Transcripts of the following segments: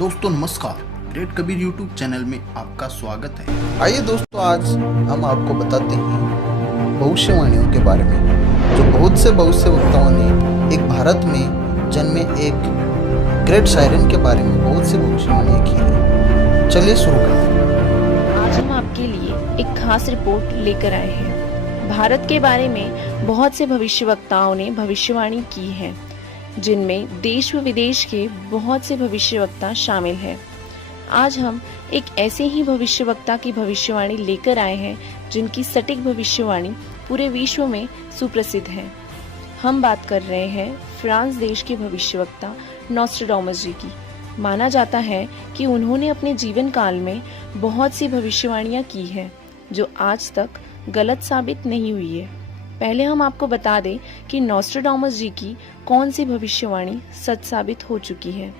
दोस्तों नमस्कार, great Kabir YouTube channel में आपका स्वागत है। आइए दोस्तों, आज हम आपको बताते हैं भविष्यवाणियों के बारे में। जो बहुत से भविष्यवक्ताओं ने एक भारत में जन्मे एक ग्रेट सायरन के बारे में बहुत सी भविष्यवाणियाँ की हैं। चलिए शुरू करते आज हम आपके लिए एक खास रिपोर्ट लेकर आए हैं। भारत के बारे में बहुत से भविष्यवक्ताओं ने भविष्यवाणी की है, जिनमें देश व विदेश के बहुत से भविष्यवक्ता शामिल हैं। आज हम एक ऐसे ही भविष्यवक्ता की भविष्यवाणी लेकर आए हैं जिनकी सटीक भविष्यवाणी पूरे विश्व में सुप्रसिद्ध है। हम बात कर रहे हैं फ्रांस देश के भविष्यवक्ता नॉस्ट्राडामस जी की। माना जाता है कि उन्होंने अपने जीवन काल में बहुत सी भविष्यवाणियां की हैं जो आज तक गलत साबित नहीं हुई है। पहले हम आपको बता दें कि नॉस्ट्राडामस जी की कौन सी भविष्यवाणी सच साबित हो चुकी है।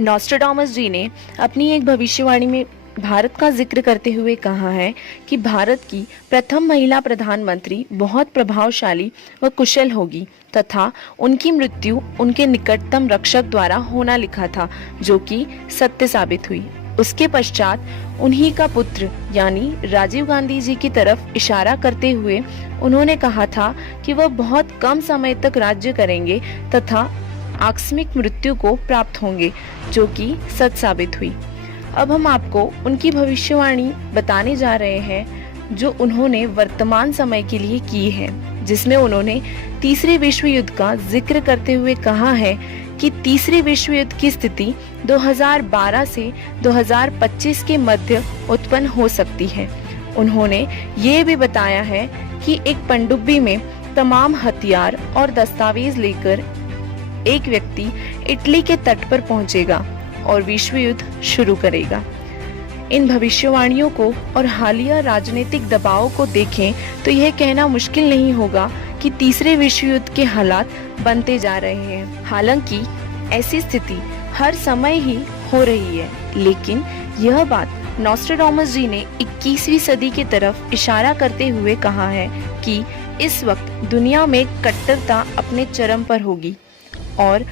नॉस्ट्राडामस जी ने अपनी एक भविष्यवाणी में भारत का जिक्र करते हुए कहा है कि भारत की प्रथम महिला प्रधानमंत्री बहुत प्रभावशाली व कुशल होगी तथा उनकी मृत्यु उनके निकटतम रक्षक द्वारा होना लिखा था, जो कि सत्य साबित हुई। उसके पश्चात उन्हीं का पुत्र यानी राजीव गांधी जी की तरफ इशारा करते हुए उन्होंने कहा था कि वह बहुत कम समय तक राज्य करेंगे तथा आकस्मिक मृत्यु को प्राप्त होंगे, जो कि सच साबित हुई। अब हम आपको उनकी भविष्यवाणी बताने जा रहे हैं जो उन्होंने वर्तमान समय के लिए की है, जिसमें उन्होंने तीसरे विश्व युद्ध का जिक्र करते हुए कहा है कि तीसरे विश्व युद्ध की स्थिति 2012 से 2025 के मध्य उत्पन्न हो सकती है। उन्होंने ये भी बताया है कि एक पनडुब्बी में तमाम हथियार और दस्तावेज लेकर एक व्यक्ति इटली के तट पर पहुंचेगा और विश्व युद्ध शुरू करेगा। इन भविष्यवाणियों को और हालिया राजनीतिक दबाव को देखें तो यह कहना मुश्किल नहीं होगा कि तीसरे विश्व युद्ध के हालात बनते जा रहे हैं। हालांकि ऐसी स्थिति हर समय ही हो रही है, लेकिन यह बात नॉस्ट्राडामस जी ने 21वीं सदी की तरफ इशारा करते हुए कहा है कि इस वक्त दुनिया में कट्टरता अपने चरम पर होगी और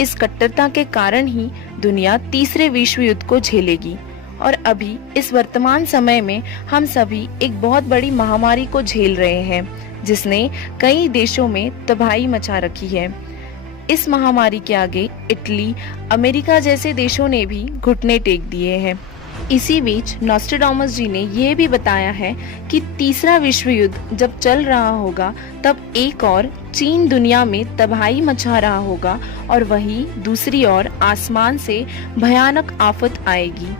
इस कट्टरता के कारण ही दुनिया तीसरे विश्व युद्ध को झेलेगी। और अभी इस वर्तमान समय में हम सभी एक बहुत बड़ी महामारी को झेल रहे हैं, जिसने कई देशों में तबाही मचा रखी है। इस महामारी के आगे इटली, अमेरिका जैसे देशों ने भी घुटने टेक दिए हैं। इसी बीच नॉस्ट्राडामस जी ने यह भी बताया है कि तीसरा विश्व युद्ध जब चल रहा होगा तब एक और चीन दुनिया में तबाही मचा रहा होगा और वहीं दूसरी ओर आसमान से भयानक आफत आएगी।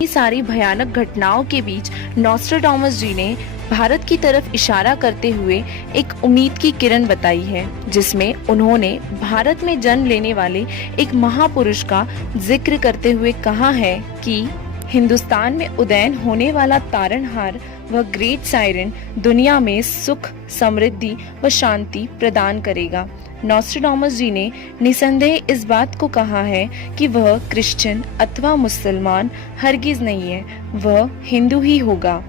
ये सारी भयानक घटनाओं के बीच नॉस्ट्राडामस जी ने भारत की तरफ इशारा करते हुए एक उम्मीद की किरण बताई है, जिसमें उन्होंने भारत में जन्म लेने वाले एक महापुरुष का जिक्र करते हुए कहा है कि हिंदुस्तान में उदयन होने वाला तारनहार व ग्रेट सायरन दुनिया में सुख, समृद्धि व शांति प्रदान करेगा। नॉस्ट्राडामस जी ने निसंदेह इस बात को कहा है कि वह क्रिश्चियन अथवा मुसलमान हरगिज नहीं है, वह हिंदू ही होगा।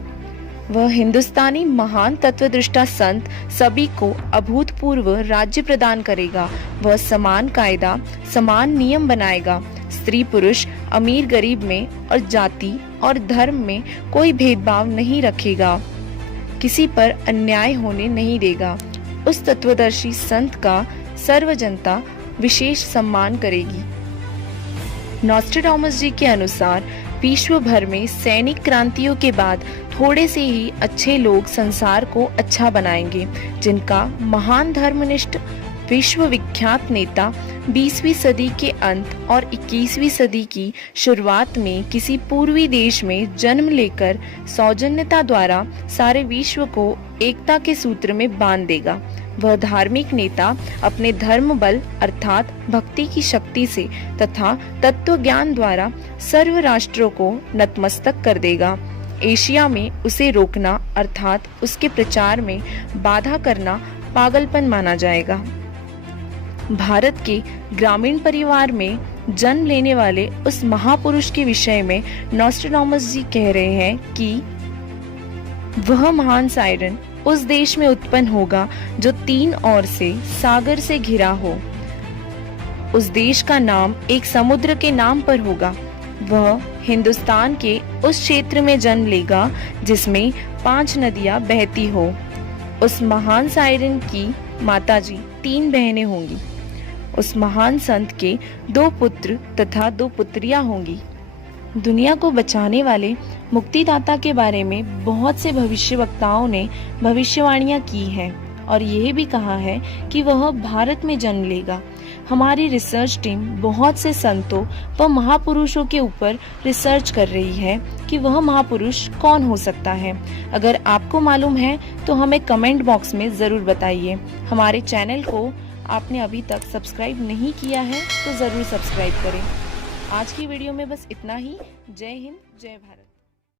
वह हिंदुस्तानी महान तत्वदृष्टा संत सभी को अभूतपूर्व राज्य प्रदान करेगा। वह समान कायदा, समान नियम बनाएगा। स्त्री पुरुष, अमीर गरीब में और जाति और धर्म में कोई भेदभाव नहीं रखेगा। किसी पर अन्याय होने नहीं देगा। उस तत्वदर्शी संत का सर्व जनता विशेष सम्मान करेगी। नॉस्ट्राडामस जी के अनुसार विश्व भर में सैनिक क्रांतियों के बाद थोड़े से ही अच्छे लोग संसार को अच्छा बनाएंगे, जिनका महान धर्मनिष्ठ विश्व विख्यात नेता 20वीं सदी के अंत और 21वीं सदी की शुरुआत में किसी पूर्वी देश में जन्म लेकर सौजन्यता द्वारा सारे विश्व को एकता के सूत्र में बांध देगा। वह धार्मिक नेता अपने धर्म बल अर्थात भक्ति की शक्ति से तथा तत्व ज्ञान द्वारा सर्व राष्ट्रों को नतमस्तक कर देगा। एशिया में उसे रोकना अर्थात उसके प्रचार में बाधा करना पागलपन माना जाएगा। भारत के ग्रामीण परिवार में जन्म लेने वाले उस महापुरुष के विषय में नॉस्ट्राडामस जी कह रहे हैं कि वह महान सायरन उस देश में उत्पन्न होगा जो तीन ओर से सागर से घिरा हो। उस देश का नाम एक समुद्र के नाम पर होगा। वह हिंदुस्तान के उस क्षेत्र में जन्म लेगा जिसमें 5 नदियां बहती हो। उस महान सायरन की माताजी 3 बहनें होंगी। उस महान संत के 2 पुत्र तथा 2 पुत्रियां होंगी। दुनिया को बचाने वाले मुक्तिदाता के बारे में बहुत से भविष्यवक्ताओं ने भविष्यवाणियां की हैं और यह भी कहा है कि वह भारत में जन्म लेगा। हमारी रिसर्च टीम बहुत से संतों व महापुरुषों के ऊपर रिसर्च कर रही है कि वह महापुरुष कौन हो सकता है। अगर आपको मालूम है तो हमें कमेंट बॉक्स में जरूर बताइए। हमारे चैनल को आपने अभी तक सब्सक्राइब नहीं किया है तो जरूर सब्सक्राइब करें। आज की वीडियो में बस इतना ही। जय हिंद, जय भारत।